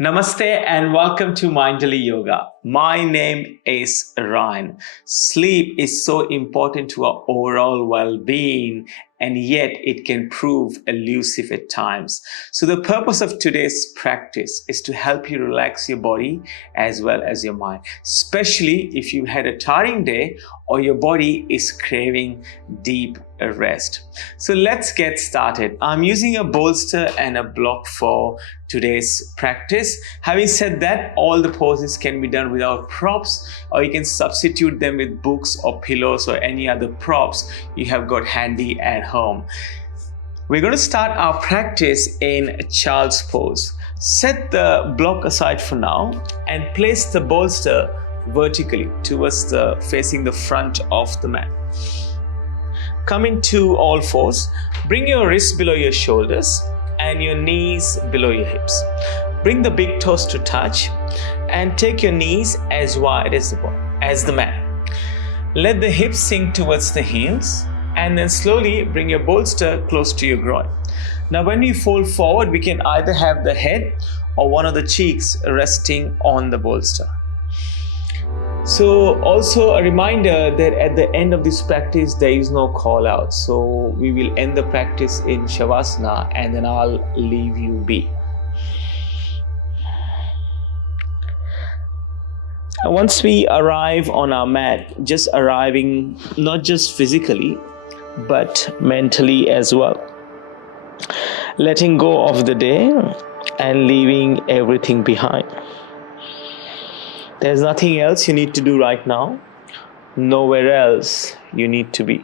Namaste and welcome to Minderly Yoga. My name is Ryan. Sleep is so important to our overall well-being, and yet it can prove elusive at times. So the purpose of today's practice is to help you relax your body as well as your mind, especially if you had a tiring day or your body is craving deep rest. So let's get started. I'm using a bolster and a block for today's practice. Having said that, all the poses can be done without props, or you can substitute them with books or pillows or any other props you have got handy at home. We're going to start our practice in child's pose. Set the block aside for now and place the bolster vertically towards facing the front of the mat. Come into all fours. Bring your wrists below your shoulders and your knees below your hips. Bring the big toes to touch and take your knees as wide as the mat. Let the hips sink towards the heels and then slowly bring your bolster close to your groin. Now when we fold forward, we can either have the head or one of the cheeks resting on the bolster. So also a reminder that at the end of this practice there is no call out. So we will end the practice in Shavasana and then I'll leave you be. Once we arrive on our mat, just arriving not just physically but mentally as well. Letting go of the day and leaving everything behind. There's nothing else you need to do right now. Nowhere else you need to be.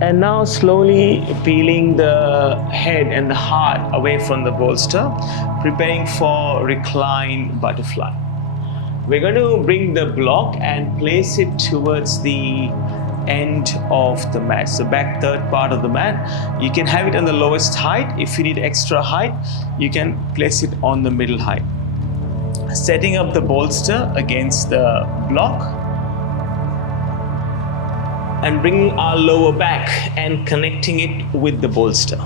And now slowly peeling the head and the heart away from the bolster, preparing for reclined butterfly. We're going to bring the block and place it towards the end of the mat, so back third part of the mat. You can have it on the lowest height. If you need extra height, you can place it on the middle height. Setting up the bolster against the block and bringing our lower back and connecting it with the bolster.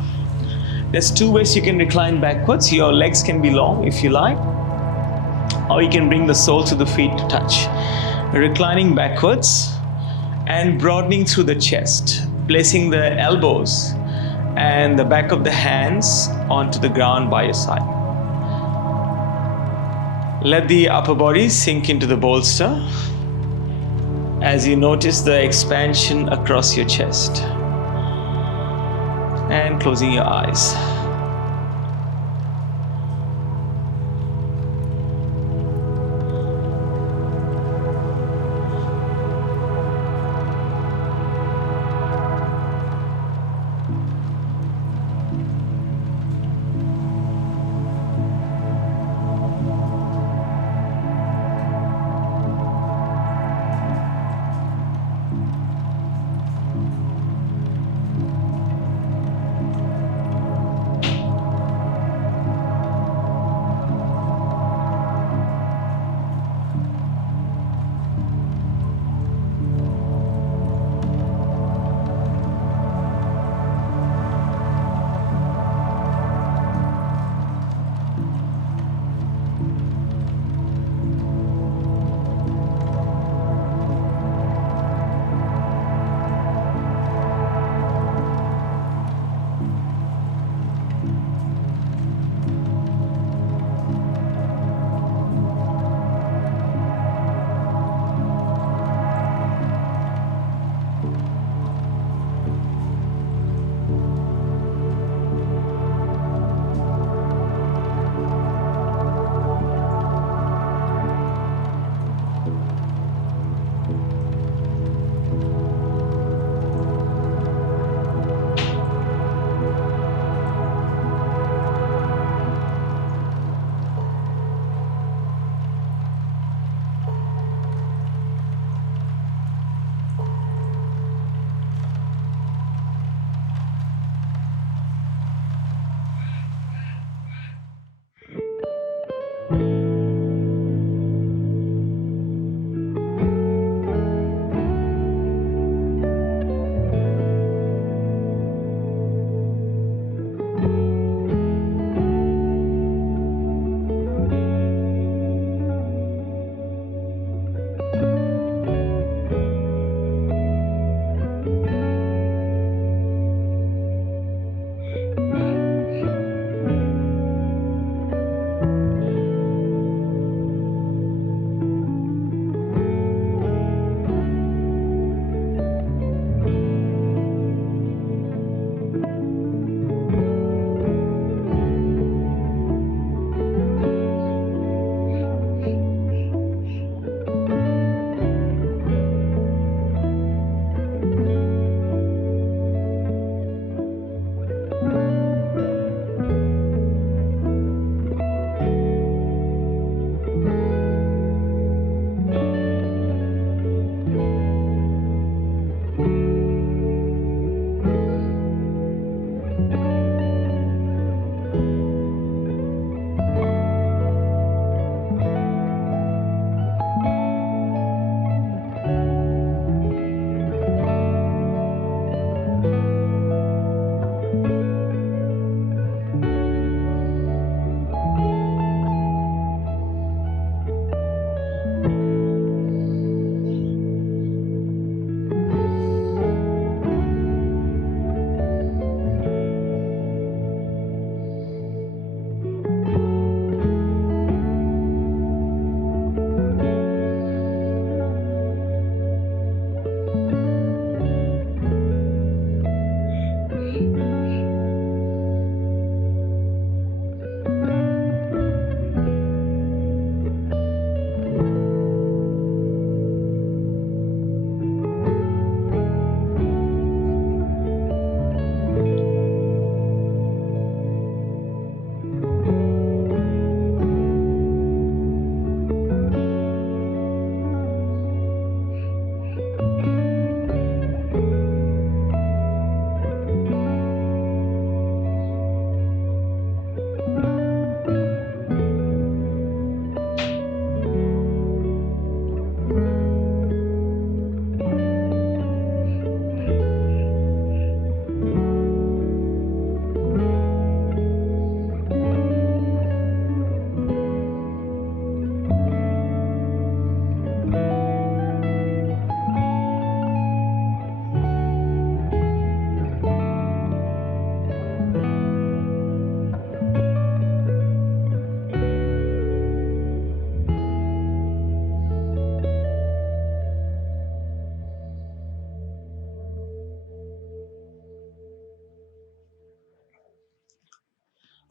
There's two ways you can recline backwards. Your legs can be long if you like, or you can bring the soles of the feet to touch. Reclining backwards and broadening through the chest, placing the elbows and the back of the hands onto the ground by your side. Let the upper body sink into the bolster as you notice the expansion across your chest. And closing your eyes.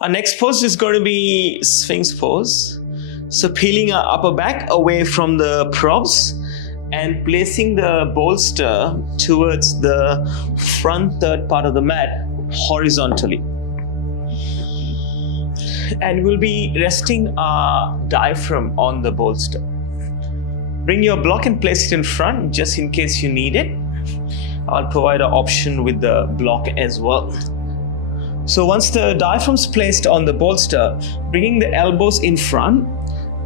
Our next pose is going to be Sphinx pose. So peeling our upper back away from the props and placing the bolster towards the front third part of the mat horizontally. And we'll be resting our diaphragm on the bolster. Bring your block and place it in front just in case you need it. I'll provide an option with the block as well. So once the diaphragm is placed on the bolster, bringing the elbows in front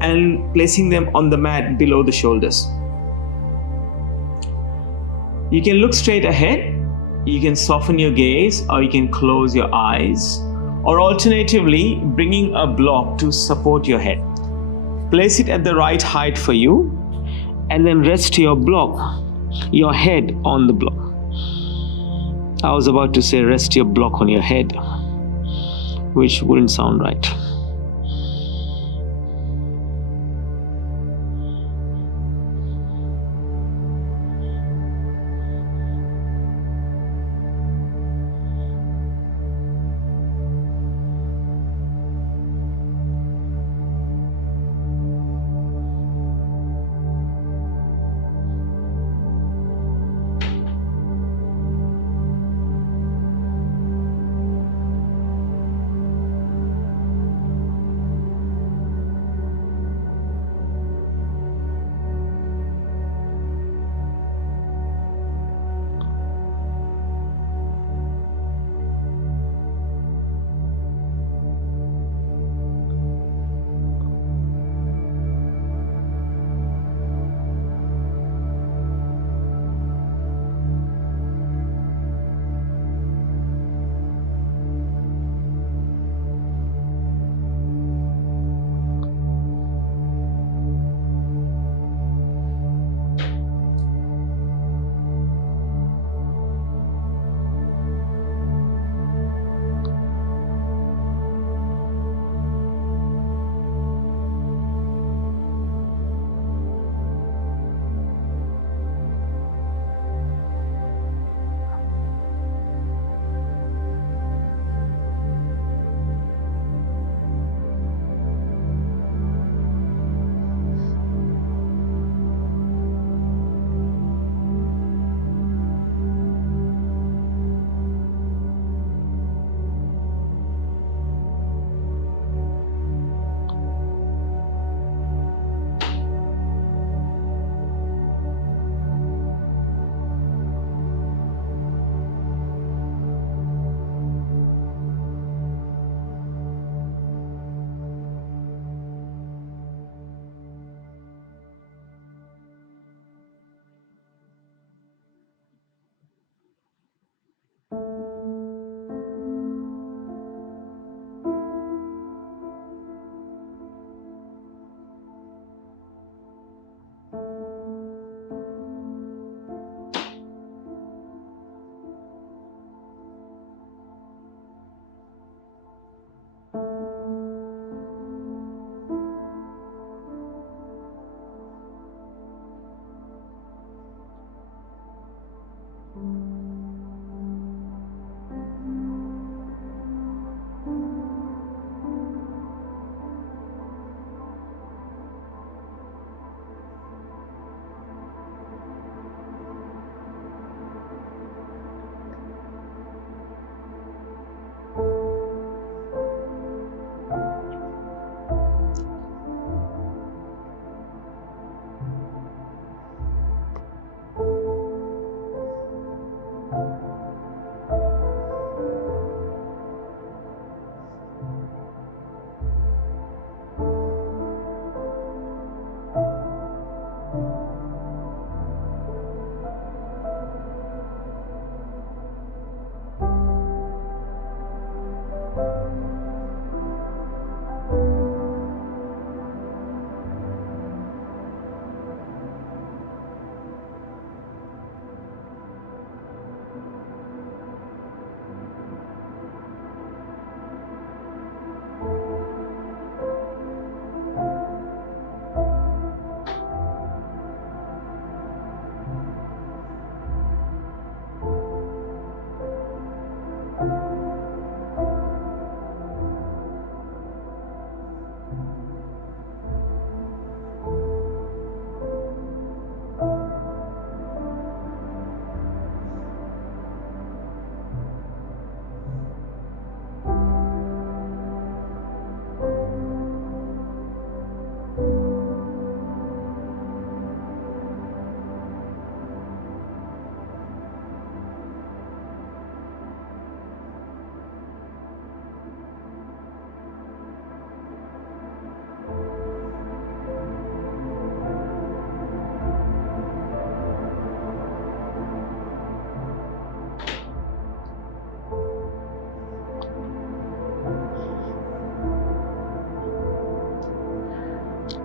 and placing them on the mat below the shoulders. You can look straight ahead, you can soften your gaze, or you can close your eyes, or alternatively, bringing a block to support your head. Place it at the right height for you, and then rest your head on the block. I was about to say rest your block on your head, which wouldn't sound right.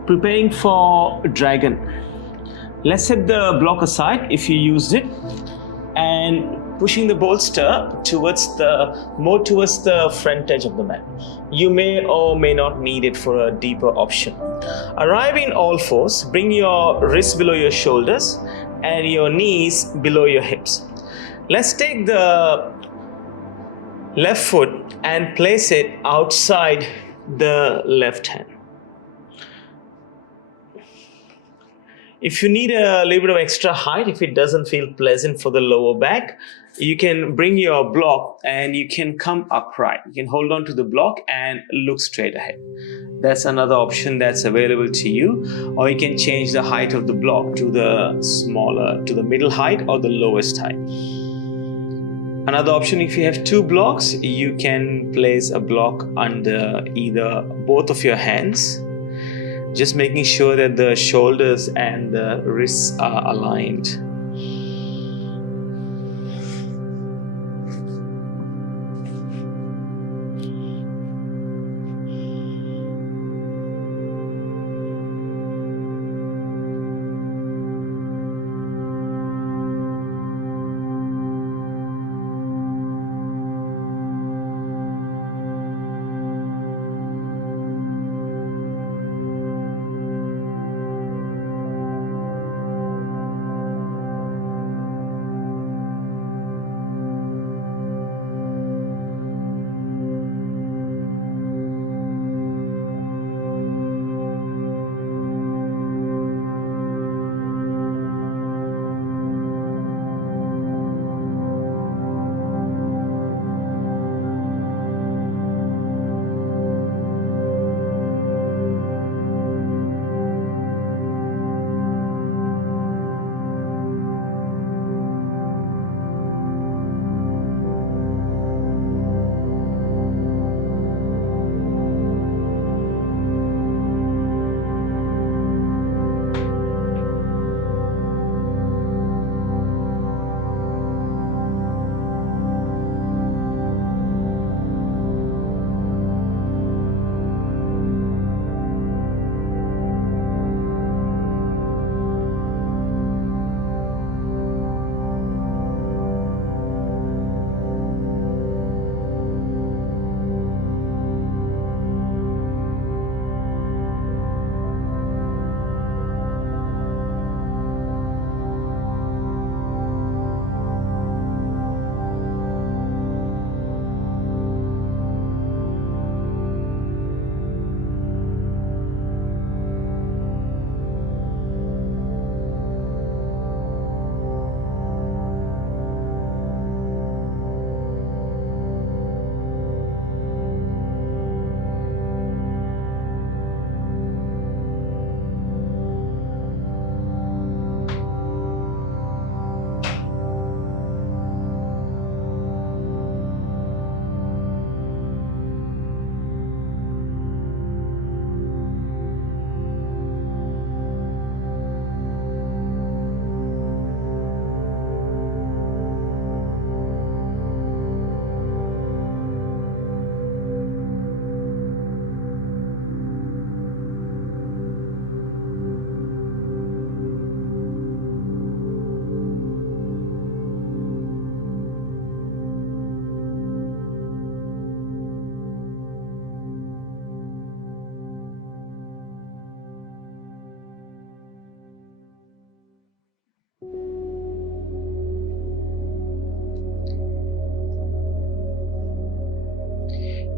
Preparing for dragon. Let's set the block aside if you used it, and pushing the bolster towards the front edge of the mat. You may or may not need it for a deeper option. Arrive in all fours, bring your wrists below your shoulders and your knees below your hips. Let's take the left foot and place it outside the left hand. If you need a little bit of extra height, if it doesn't feel pleasant for the lower back, you can bring your block and you can come upright. You can hold on to the block and look straight ahead. That's another option that's available to you. Or you can change the height of the block to the middle height or the lowest height. Another option, if you have two blocks, you can place a block under either both of your hands, just making sure that the shoulders and the wrists are aligned.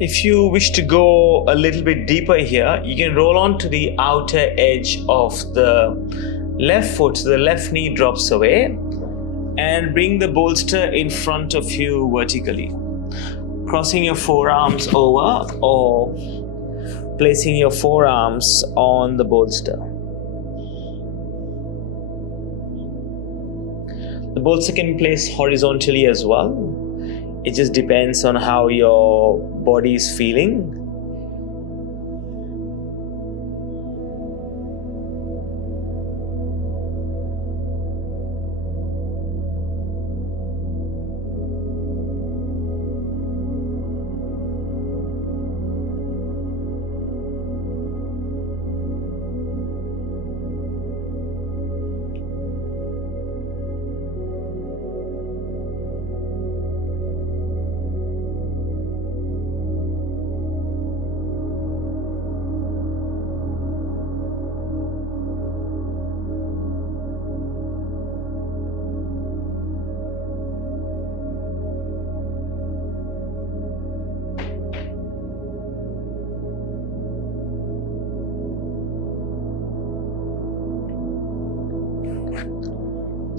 If you wish to go a little bit deeper here, you can roll on to the outer edge of the left foot, so the left knee drops away, and bring the bolster in front of you vertically, crossing your forearms over or placing your forearms on the bolster. The bolster can be placed horizontally as well. It just depends on how your body is feeling.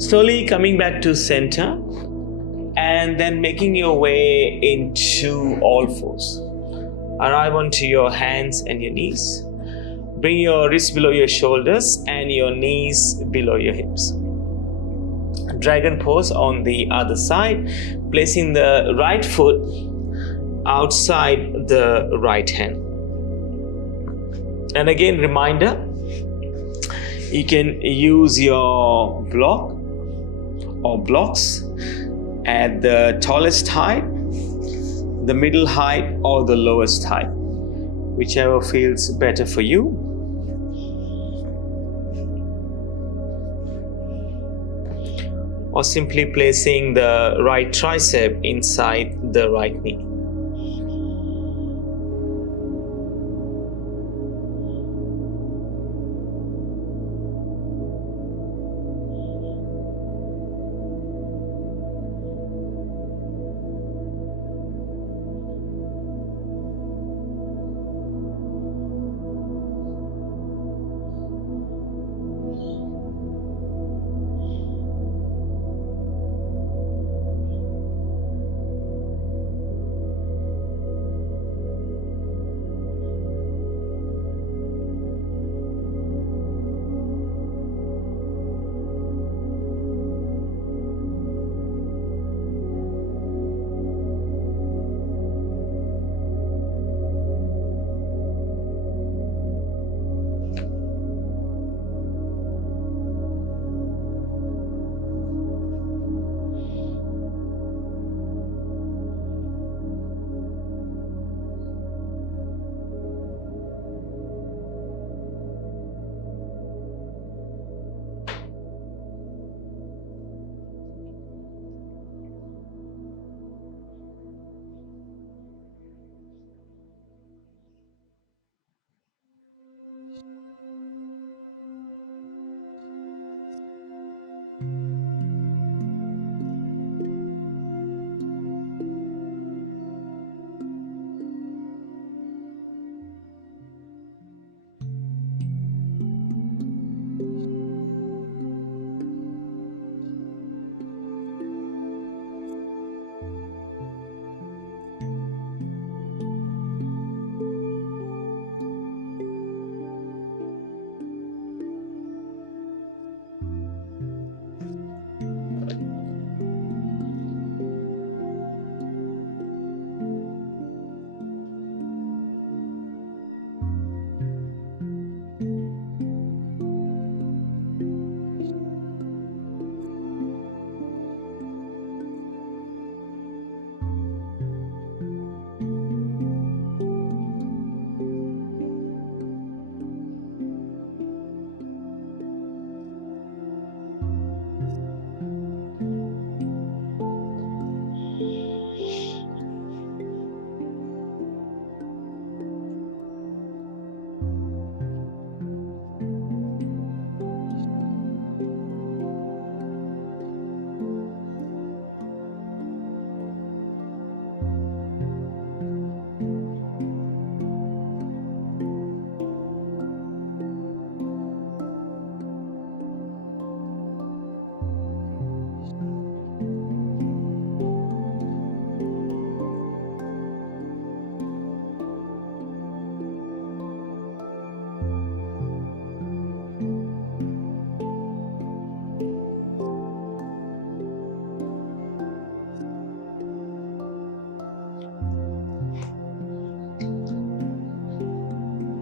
Slowly coming back to center and then making your way into all fours. Arrive onto your hands and your knees. Bring your wrists below your shoulders and your knees below your hips. Dragon pose on the other side, placing the right foot outside the right hand. And again, reminder, you can use your block or blocks at the tallest height, the middle height, or the lowest height, whichever feels better for you. Or simply placing the right tricep inside the right knee.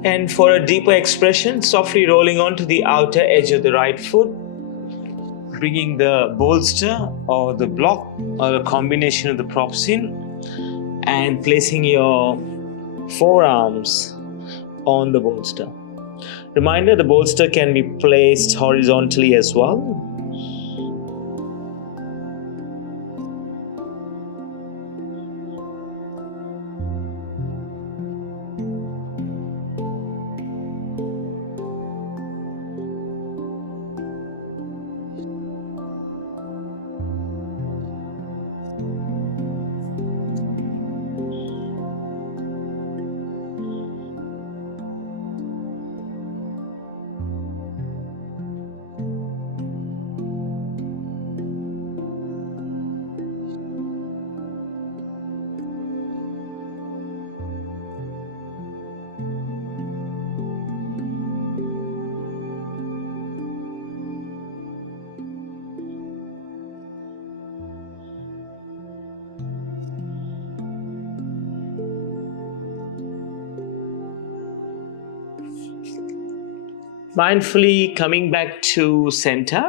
And for a deeper expression, softly rolling onto the outer edge of the right foot, bringing the bolster or the block or a combination of the props in, and placing your forearms on the bolster. Reminder, the bolster can be placed horizontally as well. Mindfully coming back to center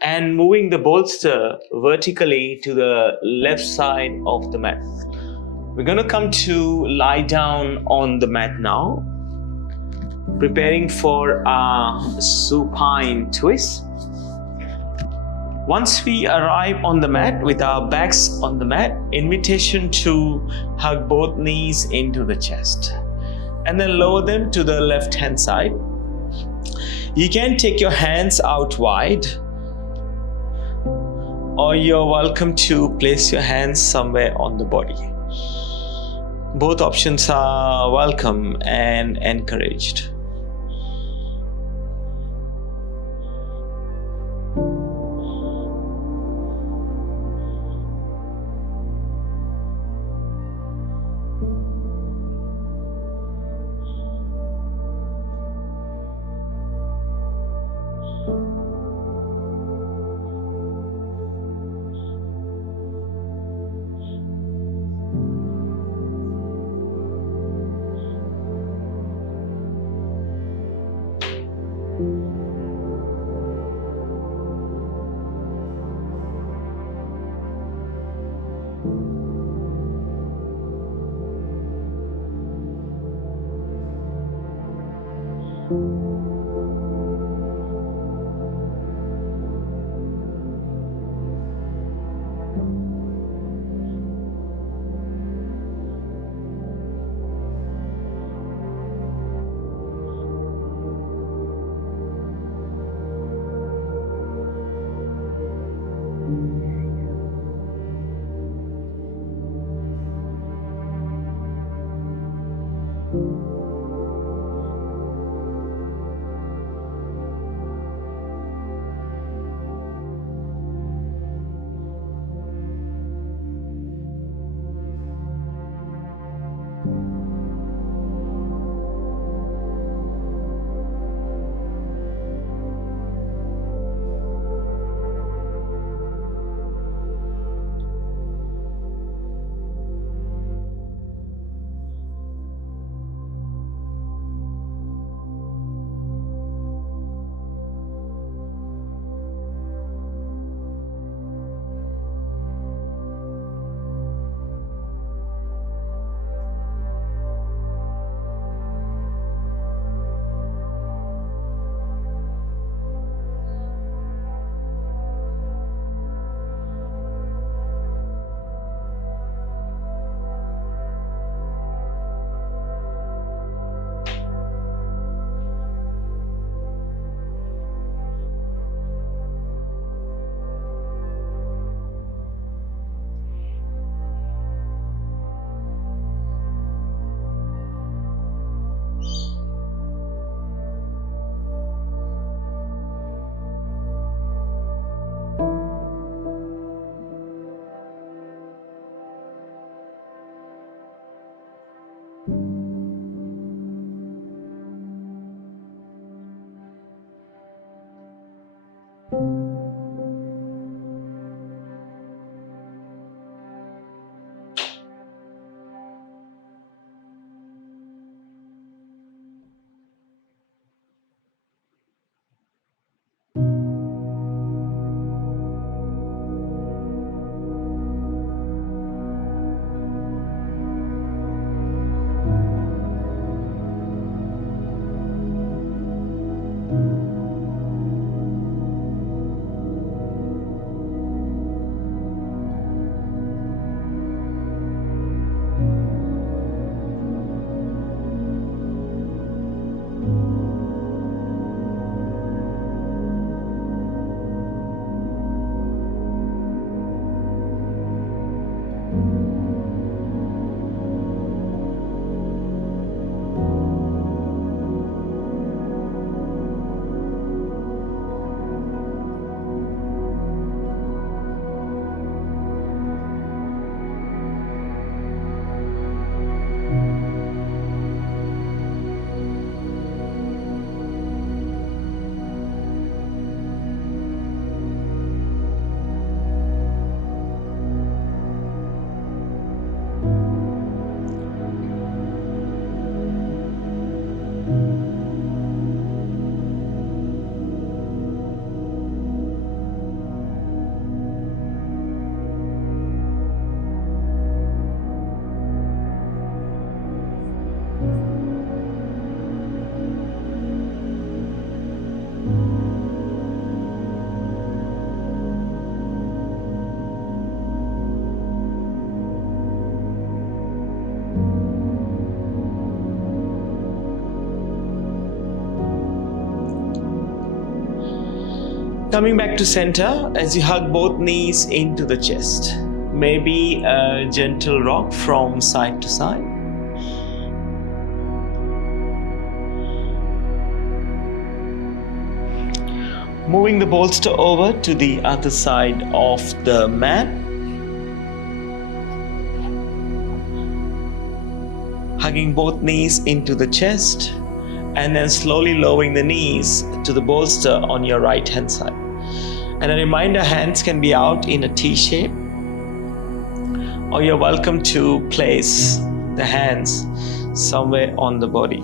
and moving the bolster vertically to the left side of the mat. We're going to come to lie down on the mat now, preparing for a supine twist. Once we arrive on the mat with our backs on the mat, invitation to hug both knees into the chest and then lower them to the left hand side. You can take your hands out wide, or you're welcome to place your hands somewhere on the body. Both options are welcome and encouraged. Coming back to center as you hug both knees into the chest. Maybe a gentle rock from side to side. Moving the bolster over to the other side of the mat. Hugging both knees into the chest and then slowly lowering the knees to the bolster on your right hand side. And a reminder, hands can be out in a T shape, or you're welcome to place the hands somewhere on the body.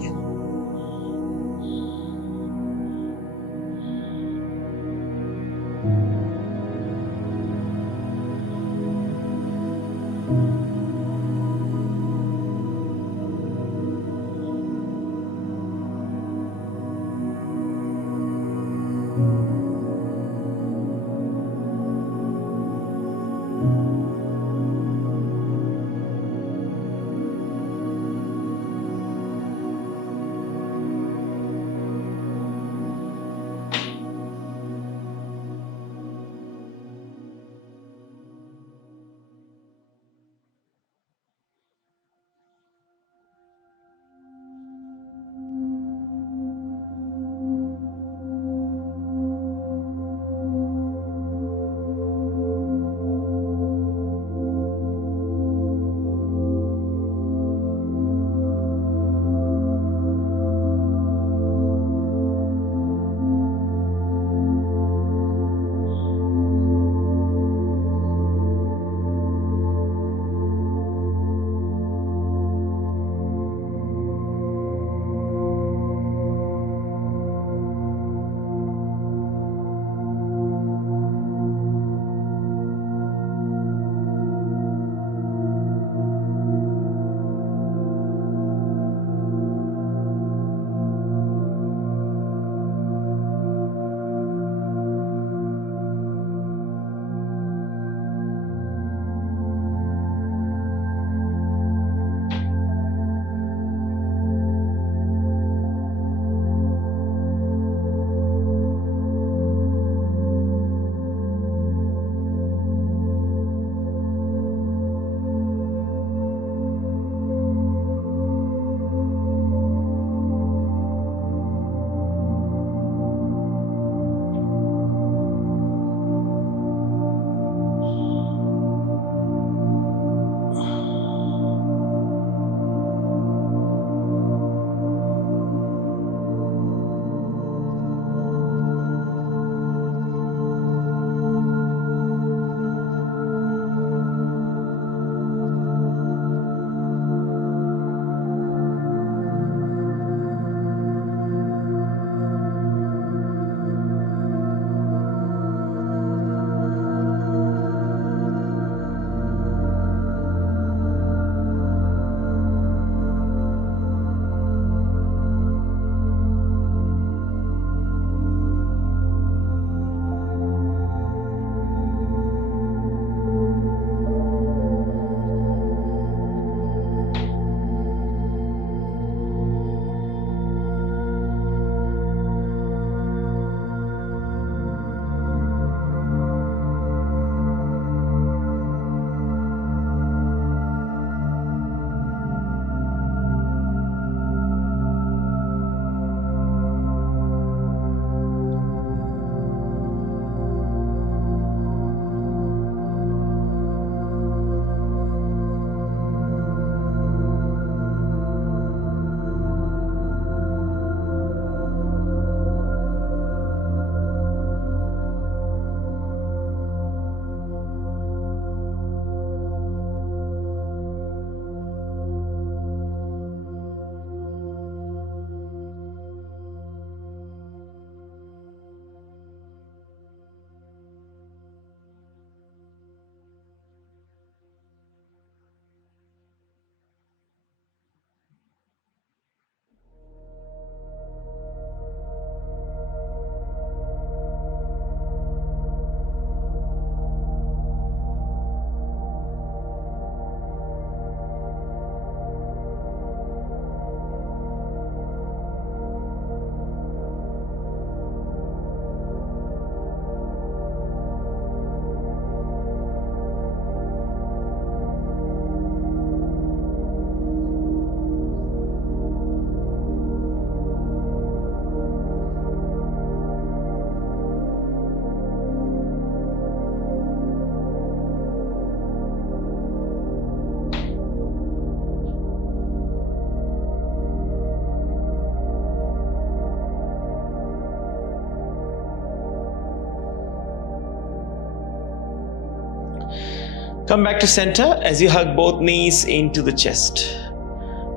Come back to center as you hug both knees into the chest.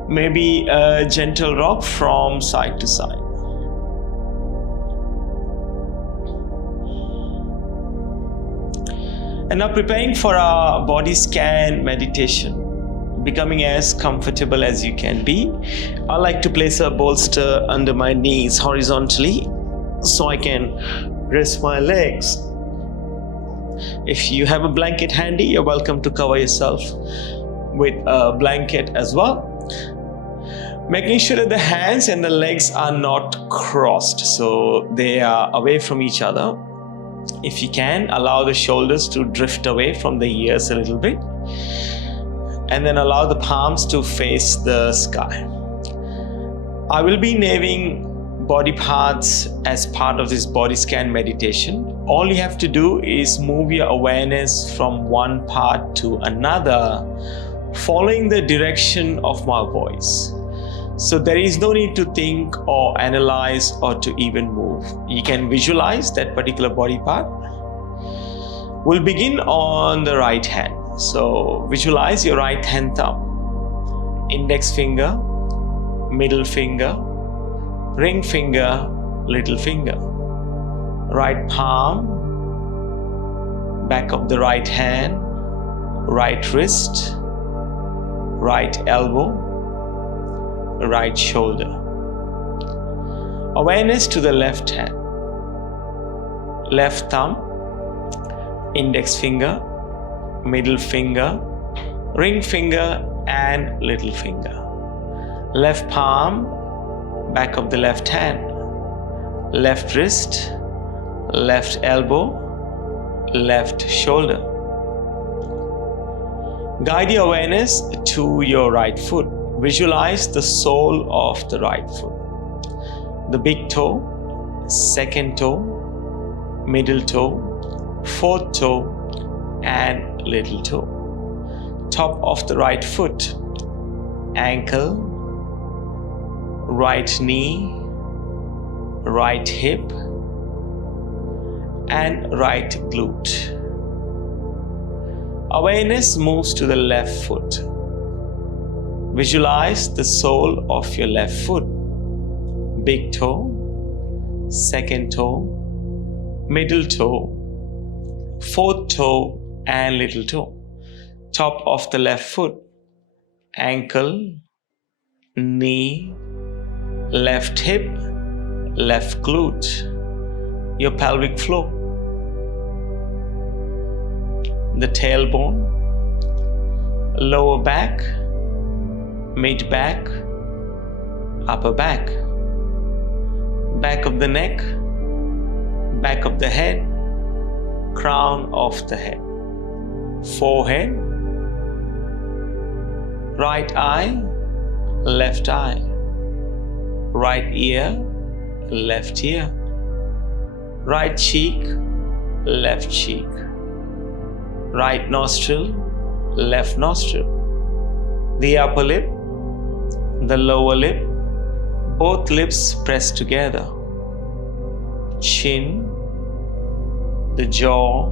Maybe a gentle rock from side to side. And now preparing for our body scan meditation, becoming as comfortable as you can be. I like to place a bolster under my knees horizontally so I can rest my legs. If you have a blanket handy, you're welcome to cover yourself with a blanket as well. Making sure that the hands and the legs are not crossed, so they are away from each other. If you can, allow the shoulders to drift away from the ears a little bit. And then allow the palms to face the sky. I will be naming body parts as part of this body scan meditation. All you have to do is move your awareness from one part to another, following the direction of my voice. So there is no need to think or analyze or to even move. You can visualize that particular body part. We'll begin on the right hand. So visualize your right hand thumb, index finger, middle finger, ring finger, little finger, right palm, back of the right hand, right wrist, right elbow, right shoulder. Awareness to the left hand, left thumb, index finger, middle finger, ring finger and little finger. Left palm, back of the left hand, left wrist, left elbow, left shoulder. Guide your awareness to your right foot. Visualize the sole of the right foot. The big toe, second toe, middle toe, fourth toe, and little toe. Top of the right foot, ankle, right knee, right hip, and right glute. Awareness moves to the left foot. Visualize the sole of your left foot, big toe, second toe, middle toe, fourth toe, and little toe. Top of the left foot, ankle, knee, left hip, left glute, your pelvic floor, the tailbone, lower back, mid back, upper back, back of the neck, back of the head, crown of the head, forehead, right eye, left eye, right ear, left ear, right cheek, left cheek, right nostril, left nostril, the upper lip, the lower lip, both lips pressed together, chin, the jaw,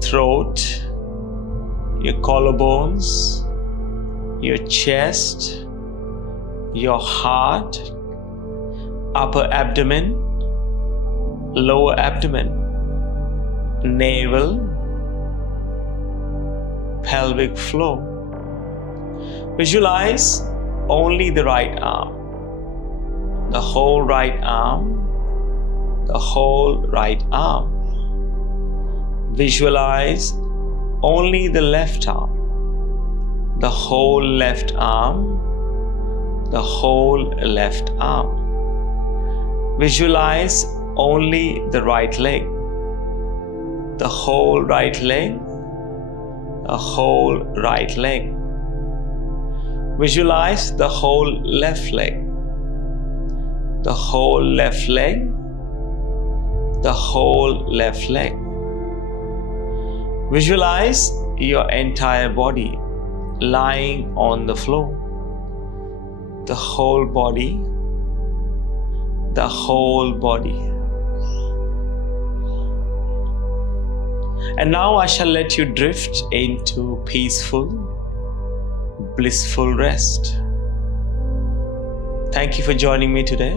throat, your collarbones, your chest, your heart, upper abdomen, lower abdomen, navel, pelvic floor. Visualize only the right arm, the whole right arm, the whole right arm. Visualize only the left arm, the whole left arm, the whole left arm. Visualize only the right leg, the whole right leg, the whole right leg. Visualize the whole left leg, the whole left leg, the whole left leg. Visualize your entire body lying on the floor, the whole body, the whole body. And now I shall let you drift into peaceful, blissful rest. Thank you for joining me today.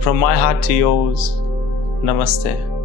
From my heart to yours, Namaste.